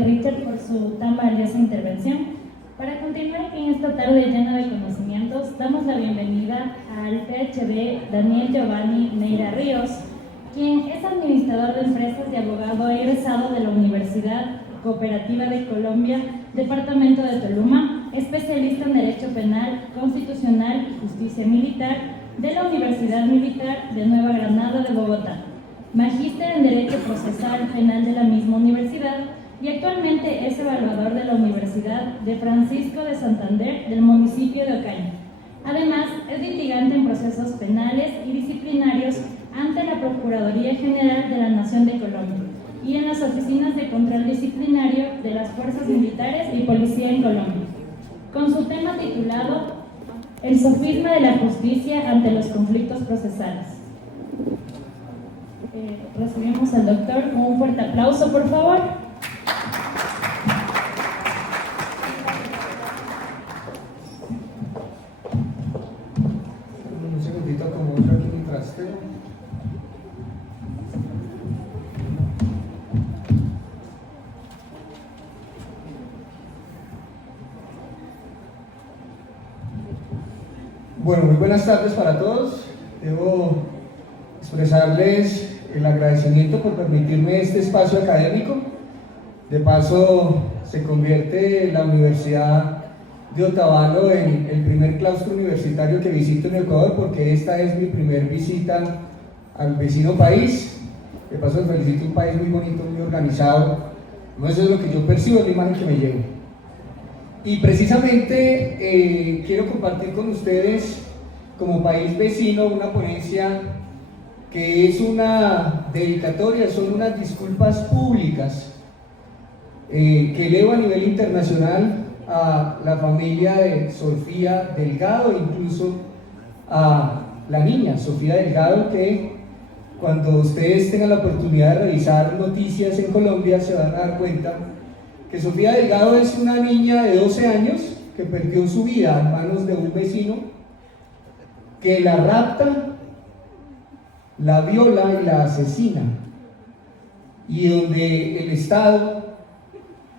Richard por su tan valiosa intervención. Para continuar aquí en esta tarde llena de conocimientos, damos la bienvenida al PhD Daniel Giovanni Neira Ríos, quien es administrador de empresas y abogado egresado de la Universidad Cooperativa de Colombia, Departamento de Tolima, especialista en Derecho Penal, Constitucional y Justicia Militar de la Universidad Militar de Nueva Granada de Bogotá, magíster en Derecho Procesal Penal de la misma universidad y actualmente es evaluador de la Universidad de Francisco de Santander del municipio de Ocaña. Además, es litigante en procesos penales y disciplinarios ante la Procuraduría General de la Nación de Colombia y en las oficinas de control disciplinario de las fuerzas militares y policía en Colombia, con su tema titulado El sofisma de la justicia ante los conflictos procesales. Recibimos al doctor con un fuerte aplauso, por favor. Un segundito, como otro aquí mi trastero. Bueno, muy buenas tardes para todos. Debo expresarles el agradecimiento por permitirme este espacio académico. De paso, se convierte la Universidad de Otavalo en el primer claustro universitario que visito en Ecuador, porque esta es mi primer visita al vecino país. De paso, felicito un país muy bonito, muy organizado. No, eso es lo que yo percibo, es la imagen que me llevo. Y precisamente quiero compartir con ustedes, como país vecino, una ponencia que es una dedicatoria, son unas disculpas públicas que elevo a nivel internacional a la familia de Sofía Delgado, incluso a la niña Sofía Delgado, que cuando ustedes tengan la oportunidad de revisar noticias en Colombia se van a dar cuenta que Sofía Delgado es una niña de 12 años que perdió su vida en manos de un vecino que la rapta, la viola y la asesina, y donde el Estado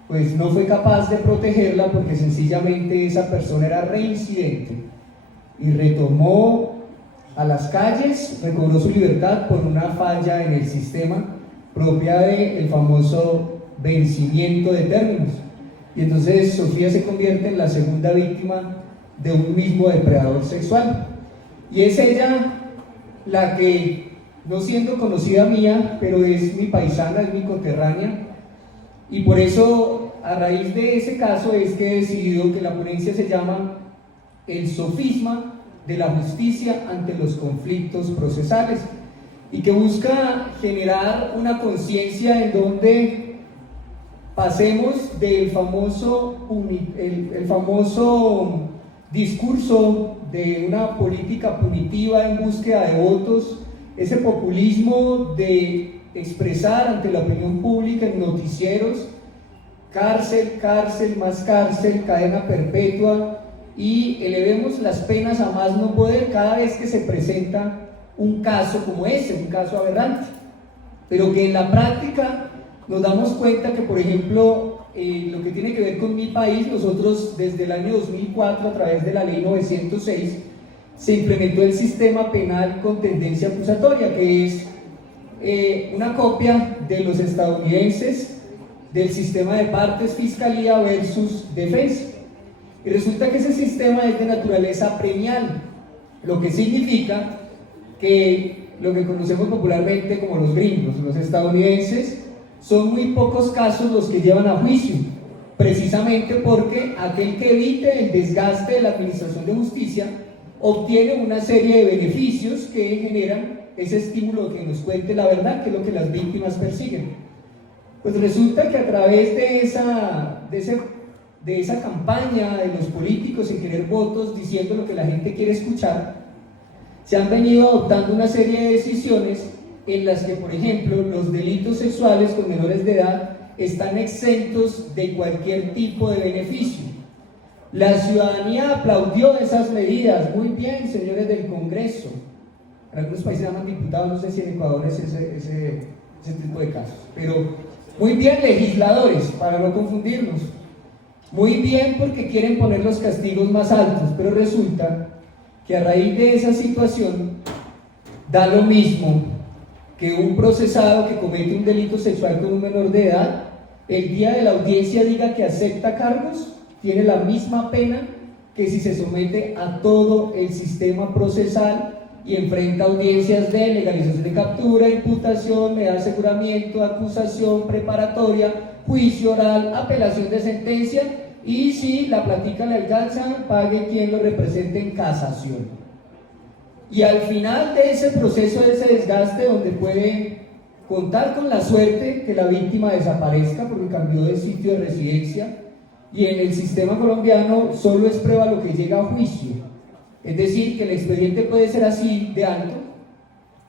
pues no fue capaz de protegerla porque sencillamente esa persona era reincidente y retomó a las calles, recobró su libertad por una falla en el sistema propia del famoso vencimiento de términos. Y entonces Sofía se convierte en la segunda víctima de un mismo depredador sexual. Y es ella la que, no siendo conocida mía, pero es mi paisana, es mi conterránea, y por eso, a raíz de ese caso, es que he decidido que la ponencia se llama El sofisma de la justicia ante los conflictos procesales, y que busca generar una conciencia en donde pasemos del famoso discurso de una política punitiva en búsqueda de votos, ese populismo de expresar ante la opinión pública en noticieros cárcel, cárcel, más cárcel, cadena perpetua, y elevemos las penas a más no poder cada vez que se presenta un caso como ese, un caso aberrante, pero que en la práctica nos damos cuenta que, por ejemplo, lo que tiene que ver con mi país, nosotros desde el año 2004, a través de la ley 906, se implementó el sistema penal con tendencia acusatoria, que es una copia de los estadounidenses del sistema de partes, fiscalía versus defensa. Y resulta que ese sistema es de naturaleza premial, lo que significa que lo que conocemos popularmente como los gringos, los estadounidenses, son muy pocos casos los que llevan a juicio, precisamente porque aquel que evite el desgaste de la administración de justicia obtiene una serie de beneficios que generan ese estímulo de que nos cuente la verdad, que es lo que las víctimas persiguen. Pues resulta que a través de esa campaña de los políticos en querer votos diciendo lo que la gente quiere escuchar, se han venido adoptando una serie de decisiones en las que, por ejemplo, los delitos sexuales con menores de edad están exentos de cualquier tipo de beneficio. La ciudadanía aplaudió esas medidas. Muy bien, señores del Congreso. En algunos países llaman diputados, no sé si en Ecuador es ese tipo de casos, pero Muy bien, legisladores, para no confundirnos. Muy bien, porque quieren poner los castigos más altos, pero resulta que a raíz de esa situación da lo mismo que un procesado que comete un delito sexual con un menor de edad, el día de la audiencia diga que acepta cargos, tiene la misma pena que si se somete a todo el sistema procesal y enfrenta audiencias de legalización de captura, imputación, medida de aseguramiento, acusación, preparatoria, juicio oral, apelación de sentencia y si la plática le alcanza, pague quien lo represente en casación. Y al final de ese proceso, de ese desgaste, donde puede contar con la suerte que la víctima desaparezca porque cambió de sitio de residencia, y en el sistema colombiano solo es prueba lo que llega a juicio. Es decir, que el expediente puede ser así de alto,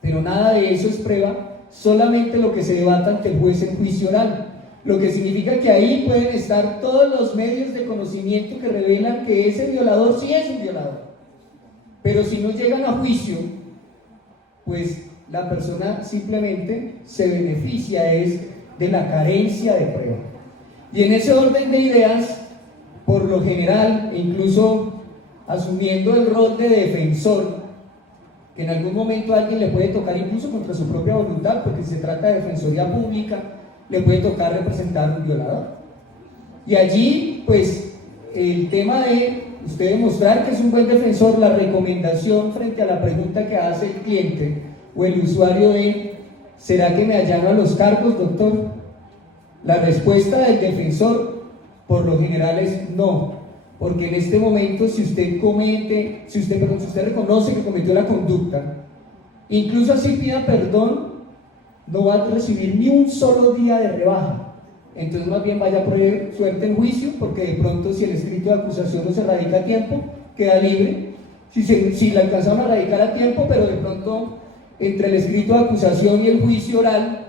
pero nada de eso es prueba, solamente lo que se debata ante el juez en juicio oral. Lo que significa que ahí pueden estar todos los medios de conocimiento que revelan que ese violador sí es un violador. Pero si no llegan a juicio, pues la persona simplemente se beneficia de la carencia de prueba. Y en ese orden de ideas, por lo general, incluso asumiendo el rol de defensor, que en algún momento a alguien le puede tocar incluso contra su propia voluntad, porque si se trata de defensoría pública, le puede tocar representar a un violador. Y allí, pues, el tema de usted demostrar que es un buen defensor, la recomendación frente a la pregunta que hace el cliente o el usuario de ¿será que me allano a los cargos, doctor? La respuesta del defensor por lo general es no, porque en este momento si usted reconoce que cometió la conducta, incluso así pida perdón, no va a recibir ni un solo día de rebaja. Entonces más bien vaya por suerte en juicio, porque de pronto si el escrito de acusación no se radica a tiempo, queda libre. Si la alcanzaron a radicar a tiempo, pero de pronto entre el escrito de acusación y el juicio oral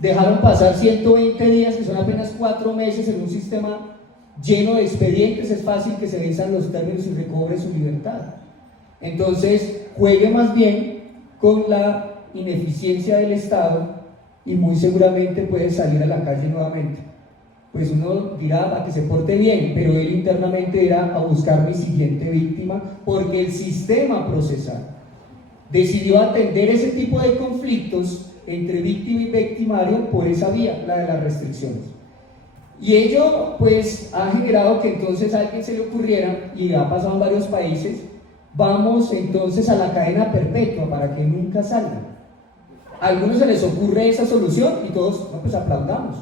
dejaron pasar 120 días, que son apenas 4 meses en un sistema lleno de expedientes, es fácil que se venzan los términos y recobre su libertad. Entonces juegue más bien con la ineficiencia del Estado y muy seguramente puede salir a la calle nuevamente. Pues uno dirá a que se porte bien, pero él internamente irá a buscar mi siguiente víctima, porque el sistema procesal decidió atender ese tipo de conflictos entre víctima y victimario por esa vía, la de las restricciones. Y ello pues ha generado que entonces a alguien se le ocurriera, y ha pasado en varios países, vamos entonces a la cadena perpetua para que nunca salgan. A algunos se les ocurre esa solución y todos, no, pues aplaudamos,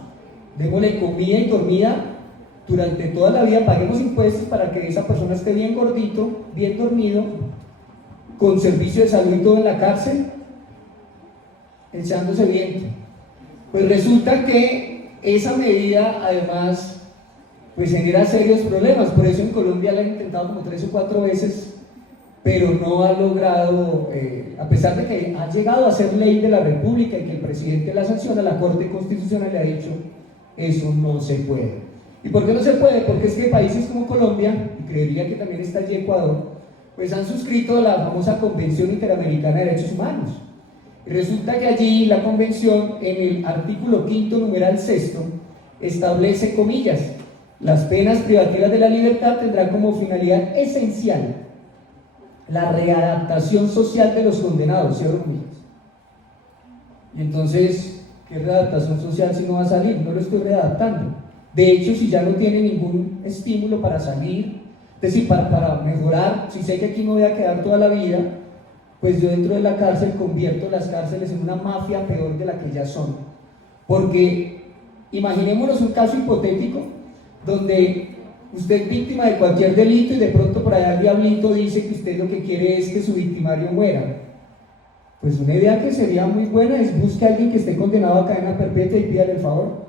démosle comida y dormida durante toda la vida, paguemos impuestos para que esa persona esté bien gordito, bien dormido, con servicio de salud y todo en la cárcel, echándose viento. Pues resulta que esa medida además pues genera serios problemas. Por eso en Colombia la han intentado como 3 o 4 veces, pero no ha logrado, a pesar de que ha llegado a ser ley de la República y que el presidente la sanciona, la Corte Constitucional le ha dicho eso no se puede. ¿Y por qué no se puede? Porque es que países como Colombia, y creería que también está allí Ecuador, pues han suscrito la famosa Convención Interamericana de Derechos Humanos. Y resulta que allí la convención, en el artículo 5º, numeral 6, establece comillas: las penas privativas de la libertad tendrán como finalidad esencial la readaptación social de los condenados, cierro comillas. Y entonces, ¿qué readaptación social si no va a salir? No lo estoy readaptando. De hecho, si ya no tiene ningún estímulo para salir, es decir, para mejorar, si sé que aquí me voy a quedar toda la vida, pues yo dentro de la cárcel convierto las cárceles en una mafia peor de la que ya son. Porque imaginémonos un caso hipotético donde usted es víctima de cualquier delito y de pronto por allá el diablito dice que usted lo que quiere es que su victimario muera. Pues una idea que sería muy buena es busque a alguien que esté condenado a cadena perpetua y pídale el favor.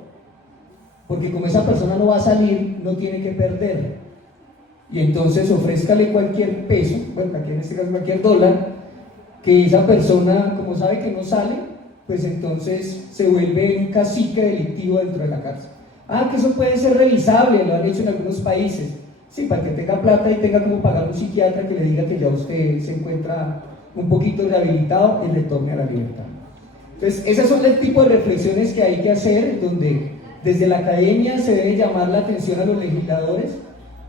Porque como esa persona no va a salir, no tiene que perder. Y entonces ofrézcale cualquier peso, bueno, aquí en este caso cualquier dólar, que esa persona, como sabe que no sale, pues entonces se vuelve un cacique delictivo dentro de la cárcel. Ah, que eso puede ser revisable, lo han hecho en algunos países. Sí, para que tenga plata y tenga como pagar un psiquiatra que le diga que ya usted se encuentra un poquito rehabilitado y retorne a la libertad. Entonces, esas son el tipo de reflexiones que hay que hacer, donde desde la academia se debe llamar la atención a los legisladores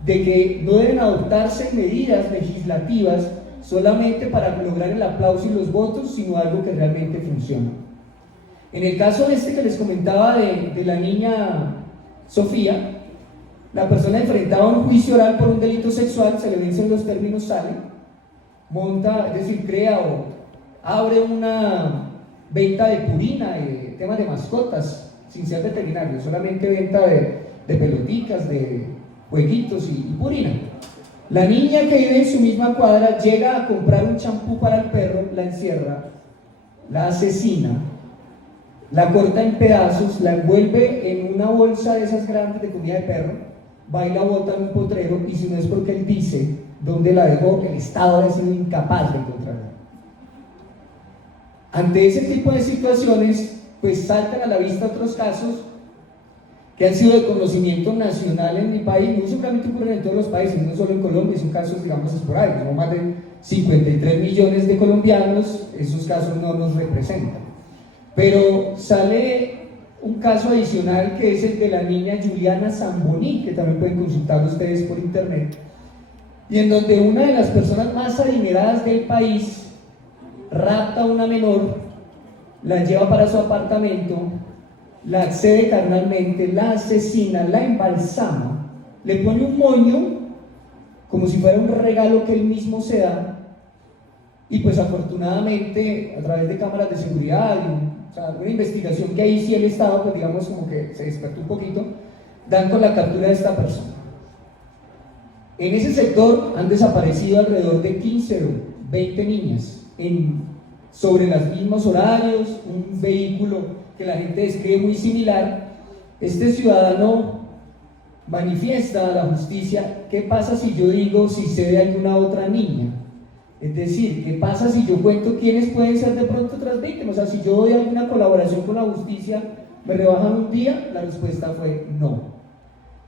de que no deben adoptarse medidas legislativas solamente para lograr el aplauso y los votos, sino algo que realmente funcione. En el caso este que les comentaba de la niña Sofía, la persona enfrentaba un juicio oral por un delito sexual, se le vencen los términos, sale, monta, es decir, crea o abre una venta de purina, de temas de mascotas, sin ser veterinario, solamente venta de peloticas, de jueguitos y purina. La niña que vive en su misma cuadra llega a comprar un champú para el perro, la encierra, la asesina, la corta en pedazos, la envuelve en una bolsa de esas grandes de comida de perro, va y la bota en un potrero, y si no es porque él dice dónde la dejó, el Estado ha sido incapaz de encontrarla. Ante ese tipo de situaciones, pues saltan a la vista otros casos que han sido de conocimiento nacional en mi país. No solamente ocurren en todos los países, no solo en Colombia, son casos, digamos, esporádicos. Somos más de 53 millones de colombianos, esos casos no nos representan. Pero sale un caso adicional, que es el de la niña Juliana Zamboní, que también pueden consultar ustedes por internet, y en donde una de las personas más adineradas del país rapta a una menor, la lleva para su apartamento, la accede carnalmente, la asesina, la embalsama, le pone un moño como si fuera un regalo que él mismo se da, y pues afortunadamente a través de cámaras de seguridad y, o sea, una investigación que ahí sí el Estado, pues digamos, como que se despertó un poquito, dan con la captura de esta persona. En ese sector han desaparecido alrededor de 15 o 20 niñas sobre los mismos horarios, un vehículo que la gente describe muy similar. Este ciudadano manifiesta a la justicia: ¿qué pasa si yo digo si sé de alguna otra niña? Es decir, ¿qué pasa si yo cuento quiénes pueden ser de pronto otras víctimas? O sea, si yo doy alguna colaboración con la justicia, ¿me rebajan un día? La respuesta fue no.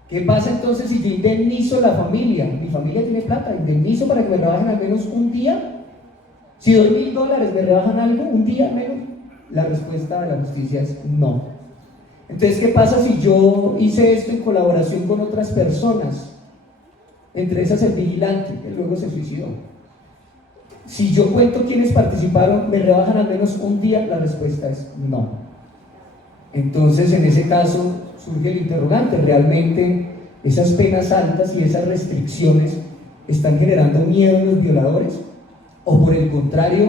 ¿Qué pasa entonces si yo indemnizo a la familia? Mi familia tiene plata, indemnizo para que me rebajen al menos un día. Si doy $1000, ¿me rebajan algo? ¿Un día menos? La respuesta de la justicia es no. Entonces, ¿qué pasa si yo hice esto en colaboración con otras personas? Entre esas el vigilante, que luego se suicidó. Si yo cuento quiénes participaron, ¿me rebajan al menos un día? La respuesta es no. Entonces, en ese caso surge el interrogante: ¿realmente esas penas altas y esas restricciones están generando miedo en los violadores? ¿O por el contrario,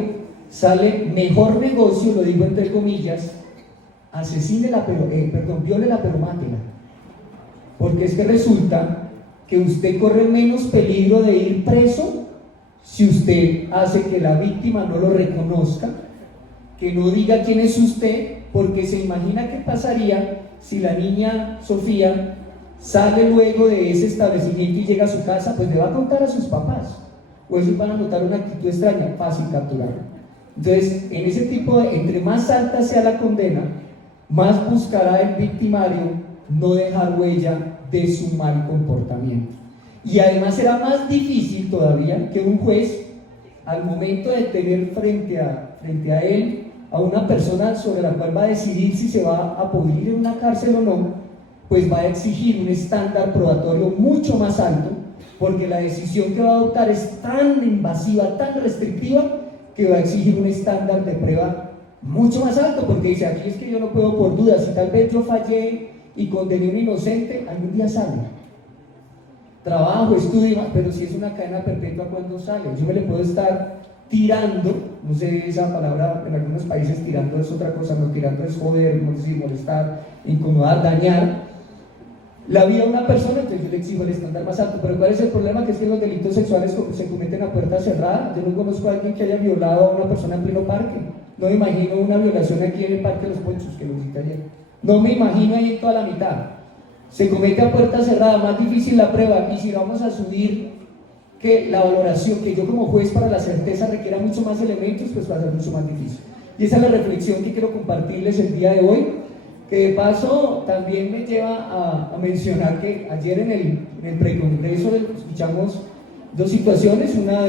sale mejor negocio, lo digo entre comillas, viólela pero mátela? Porque es que resulta que usted corre menos peligro de ir preso si usted hace que la víctima no lo reconozca, que no diga quién es usted, porque se imagina qué pasaría si la niña Sofía sale luego de ese establecimiento y llega a su casa. Pues le va a contar a sus papás, o ellos van a notar una actitud extraña, fácil capturarla. Entonces, en ese tipo entre más alta sea la condena, más buscará el victimario no dejar huella de su mal comportamiento. Y además será más difícil todavía que un juez, al momento de tener frente a él a una persona sobre la cual va a decidir si se va a pudrir en una cárcel o no, pues va a exigir un estándar probatorio mucho más alto, porque la decisión que va a adoptar es tan invasiva, tan restrictiva, que va a exigir un estándar de prueba mucho más alto, porque dice: aquí es que yo no puedo por dudas, si tal vez yo fallé y condené a un inocente, algún día sale. Trabajo, estudio, pero si es una cadena perpetua, ¿cuándo sale? Yo me le puedo estar tirando, no sé esa palabra, en algunos países tirando es otra cosa, no, tirando es joder, no sé, molestar, incomodar, dañar la vida de una persona. Entonces yo le exijo el estándar más alto. Pero ¿cuál es el problema? Que es que los delitos sexuales se cometen a puerta cerrada. Yo no conozco a alguien que haya violado a una persona en pleno parque. No me imagino una violación aquí en el Parque de los Ponchos, que lo visité ayer. No me imagino ahí en toda la mitad. Se comete a puerta cerrada, más difícil la prueba. Y si vamos a subir que la valoración, que yo como juez para la certeza requiera mucho más elementos, pues va a ser mucho más difícil. Y esa es la reflexión que quiero compartirles el día de hoy, que de paso también me lleva a mencionar que ayer en el precongreso escuchamos dos situaciones, una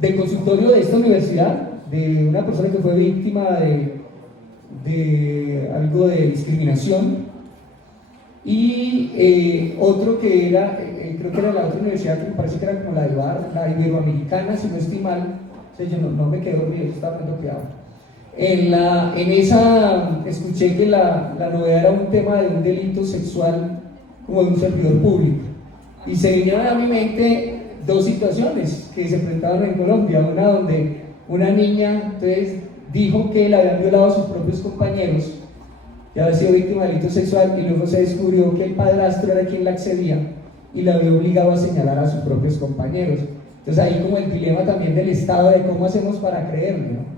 del consultorio de esta universidad, de una persona que fue víctima de algo de discriminación, y otro que era, creo que era la otra universidad, que me parece que era como la de la Iberoamericana, si no estoy mal. O sea, yo no me quedé dormido, yo estaba poniendo cuidado. En esa escuché que la novedad era un tema de un delito sexual como de un servidor público, y se vinieron a mi mente dos situaciones que se presentaban en Colombia. Una donde una niña entonces dijo que la habían violado a sus propios compañeros, que había sido víctima de delito sexual, y luego se descubrió que el padrastro era quien la accedía y la había obligado a señalar a sus propios compañeros. Entonces ahí como el dilema también del Estado de cómo hacemos para creerle, ¿no?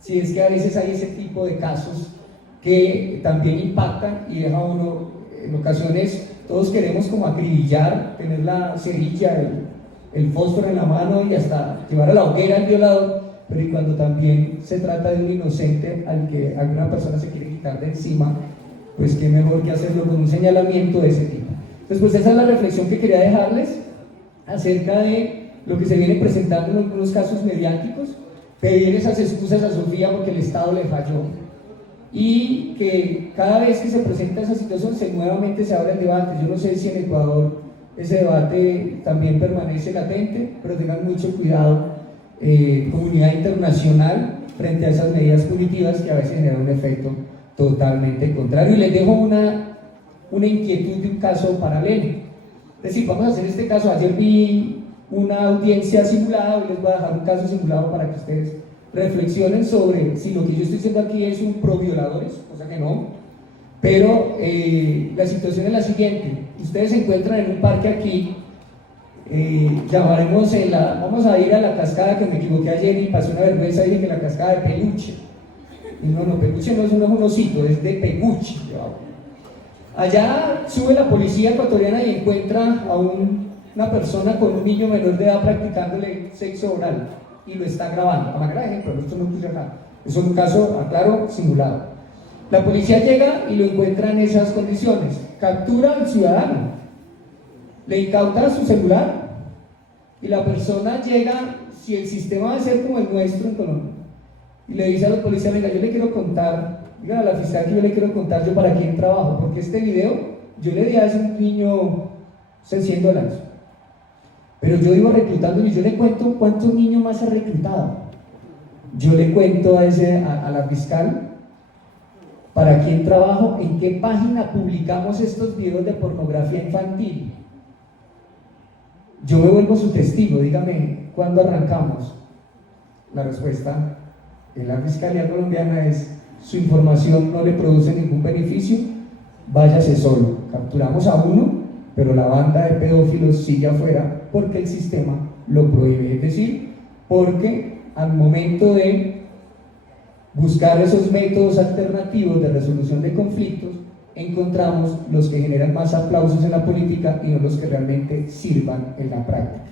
Si es que a veces hay ese tipo de casos que también impactan y deja uno, en ocasiones todos queremos como acribillar, tener la cerilla, el fósforo en la mano y hasta llevar a la hoguera al violador, pero y cuando también se trata de un inocente al que alguna persona se quiere quitar de encima, pues qué mejor que hacerlo con un señalamiento de ese tipo. Entonces, pues esa es la reflexión que quería dejarles acerca de lo que se viene presentando en algunos casos mediáticos, pedir esas excusas a Sofía porque el Estado le falló, y que cada vez que se presenta esa situación nuevamente se abre el debate. Yo no sé si en Ecuador ese debate también permanece latente, pero tengan mucho cuidado, comunidad internacional, frente a esas medidas punitivas que a veces generan un efecto totalmente contrario. Y les dejo una inquietud de un caso paralelo. Es decir, vamos a hacer este caso. Ayer vi una audiencia simulada, hoy les voy a dejar un caso simulado para que ustedes reflexionen sobre si lo que yo estoy diciendo aquí es un pro violadores, cosa que no, pero la situación es la siguiente. Ustedes se encuentran en un parque aquí, llamaremos vamos a ir a la cascada, que me equivoqué ayer y pasé una vergüenza, dije que la cascada de Peluche, y no, Peluche no es un osito, es de Peguche. Allá sube la policía ecuatoriana y encuentra a una persona con un niño menor de edad practicándole sexo oral, y lo está grabando, a manera de ejemplo. Esto no puse acá, es un caso, aclaro, simulado. La policía llega y lo encuentra en esas condiciones, captura al ciudadano, le incauta su celular, y la persona llega, si el sistema va a ser como el nuestro en Colombia, y le dice a los policías: venga, yo le quiero contar, digan a la fiscal que yo le quiero contar yo para quién trabajo, porque este video yo le di a ese niño $100, pero yo iba reclutando y yo le cuento cuántos niños más he reclutado. Yo le cuento a la fiscal para quién trabajo, en qué página publicamos estos videos de pornografía infantil. Yo me vuelvo su testigo, dígame, ¿cuándo arrancamos? La respuesta de la Fiscalía colombiana es: su información no le produce ningún beneficio, váyase solo. Capturamos a uno, pero la banda de pedófilos sigue afuera porque el sistema lo prohíbe. Es decir, porque al momento de buscar esos métodos alternativos de resolución de conflictos, encontramos los que generan más aplausos en la política y no los que realmente sirvan en la práctica.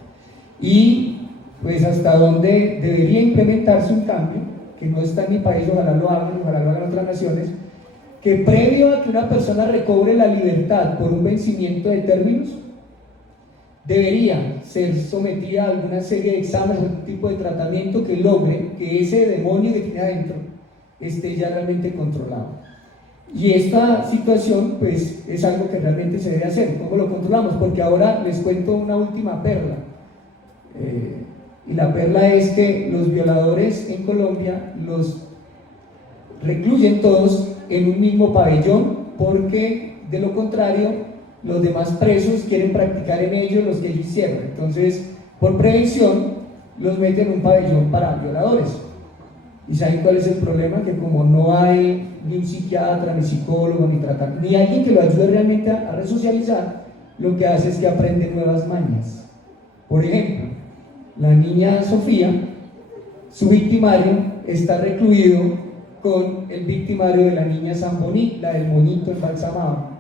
Y pues hasta donde debería implementarse un cambio, que no está en mi país, ojalá lo hagan otras naciones, que previo a que una persona recobre la libertad por un vencimiento de términos, debería ser sometida a alguna serie de exámenes, algún tipo de tratamiento que logre que ese demonio que tiene adentro esté ya realmente controlado. Y esta situación pues es algo que realmente se debe hacer. ¿Cómo lo controlamos? Porque ahora les cuento una última perla, y la perla es que los violadores en Colombia los recluyen todos en un mismo pabellón, porque de lo contrario los demás presos quieren practicar en ellos los que ellos hicieron. Entonces, por prevención, los meten en un pabellón para violadores. ¿Y saben cuál es el problema? Que como no hay ni un psiquiatra, ni psicólogo, ni alguien que lo ayude realmente a resocializar, lo que hace es que aprende nuevas mañas. Por ejemplo, la niña Sofía, su victimario está recluido con el victimario de la niña Zamboní, la del monito embalsamado.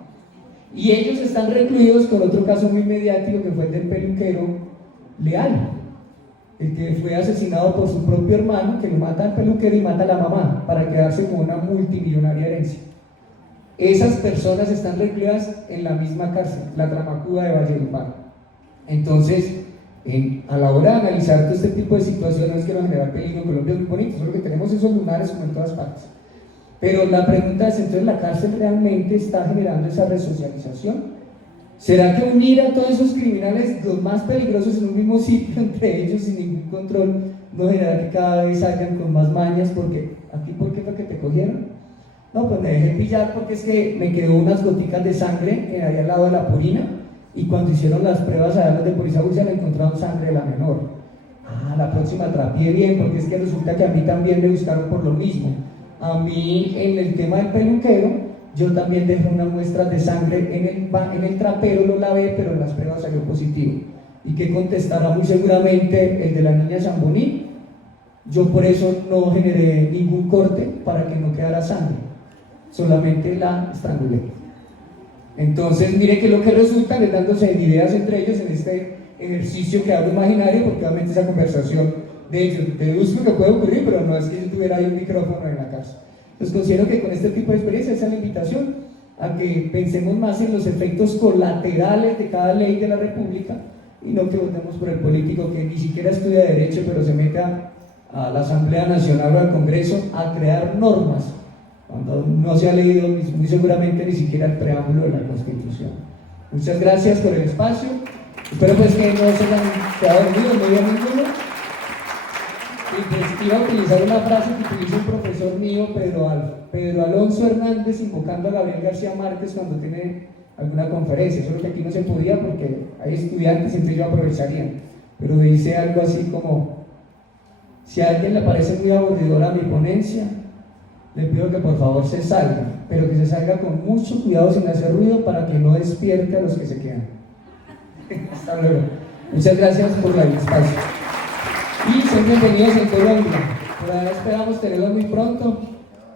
Y ellos están recluidos con otro caso muy mediático, que fue el del peluquero Leal, el que fue asesinado por su propio hermano, que lo mata al peluquero y mata a la mamá para quedarse con una multimillonaria herencia. Esas personas están recluidas en la misma cárcel, la Tramacuda de Valledupar. Entonces, a la hora de analizar todo este tipo de situaciones que nos genera peligro. Colombia es muy bonito, solo que tenemos esos lunares como en todas partes. Pero la pregunta es, entonces, ¿la cárcel realmente está generando esa resocialización? ¿Será que unir a todos esos criminales, los más peligrosos, en un mismo sitio, entre ellos, sin ningún control, no genera que cada vez salgan con más mañas? Porque, ¿a ti por qué fue que te cogieron? No, pues me dejé pillar porque es que me quedó unas goticas de sangre que había al lado de la purina, y cuando hicieron las pruebas a los de policía judicial encontraron sangre de la menor. La próxima trapié bien, porque es que resulta que a mí también me buscaron por lo mismo. A mí, en el tema del peluquero, yo también dejé unas muestras de sangre en el trapero, lo lavé, pero en las pruebas salió positivo. ¿Y qué contestará muy seguramente el de la niña Zamboní? Yo por eso no generé ningún corte para que no quedara sangre, solamente la estrangulé. Entonces, mire que lo que resulta es dándose ideas entre ellos en este ejercicio que hago imaginario, porque obviamente esa conversación de ellos, deduzco que puede ocurrir, pero no es que yo tuviera ahí un micrófono en la casa. Entonces considero que con este tipo de experiencia esa es la invitación a que pensemos más en los efectos colaterales de cada ley de la República y no que votemos por el político que ni siquiera estudia Derecho, pero se mete a la Asamblea Nacional o al Congreso a crear normas cuando no se ha leído muy seguramente ni siquiera el preámbulo de la Constitución. Muchas gracias por el espacio. Espero pues que no se hayan quedado dormidos, no había ninguno. Y pues iba a utilizar una frase que utiliza un profesor mío, Pedro Alonso Hernández, invocando a Gabriel García Márquez cuando tiene alguna conferencia, solo que aquí no se podía porque hay estudiantes, entonces yo aprovecharía. Pero dice algo así como: si a alguien le parece muy aburridora mi ponencia, le pido que por favor se salga, pero que se salga con mucho cuidado sin hacer ruido para que no despierte a los que se quedan. Hasta luego. Muchas gracias por el espacio. Y son bienvenidos en Colombia. Por allá esperamos tenerlos muy pronto.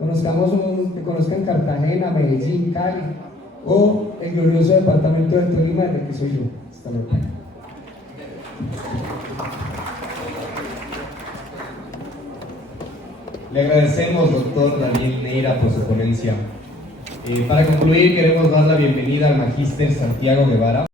Que conozcan Cartagena, Medellín, Cali o el glorioso departamento de Tolima, del que soy yo. Hasta luego. Le agradecemos, doctor Daniel Neira, por su ponencia. Para concluir, queremos dar la bienvenida al magíster Santiago Guevara.